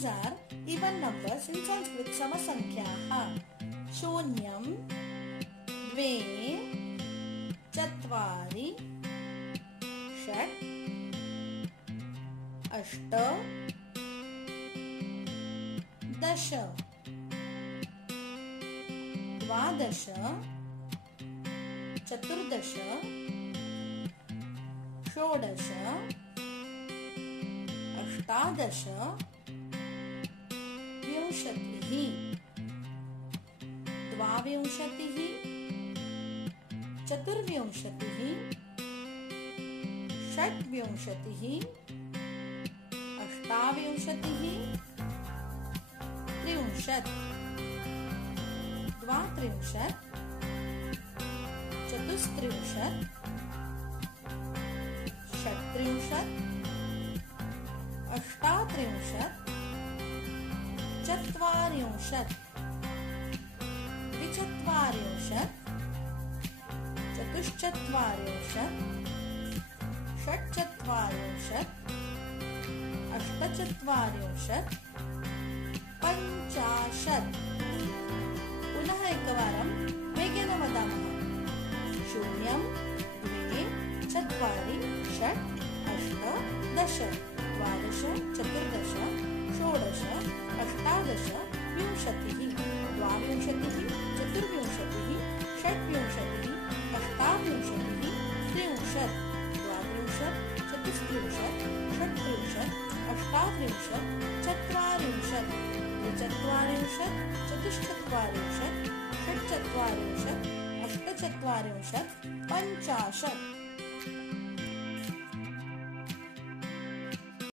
These are even numbers in Sanskrit. Samasankhyaः. शून्यं, द्वे, चत्वारि, षट्, अष्ट, दश, द्वादश, चतुर्दश, षोडश, अष्टादश, विंशतिः, द्वाविंशतिः, चतुर्विंशतिः, षड्विंशतिः, अष्टाविंशतिः, त्रिंशत्, द्वात्रिंशत्, चतुस्त्रिंशत्, षट्त्रिंशत्, अष्टात्रिंशत्, चत्वारिंशत्, द्विचत्वारिंशत्, चतुश्चत्वारिंशत्, षट्चत्वारिंशत्, अष्टचत्वारिंशत्, पञ्चाशत्. पुनः एकवारं वेगेन वदामः. शून्यं, द्वे, चत्वारि, षट्, अष्ट, दश, द्वादश, चतुर्दश, षोडश, अष्टादश, विंशतिः, द्वाविंशतिः, चतुर्विंशतिः, षड्विंशतिः, अष्टाविंशतिः, त्रिंशत्, द्वात्रिंशत्, चतुस्त्रिंशत्, षट्त्रिंशत्, अष्टात्रिंशत्, चत्वारिंशत्, द्विचत्वारिंशत्, चतुश्चत्वारिंशत्, षट्चत्वारिंशत्, अष्टचत्वारिंशत्, पञ्चाशत्.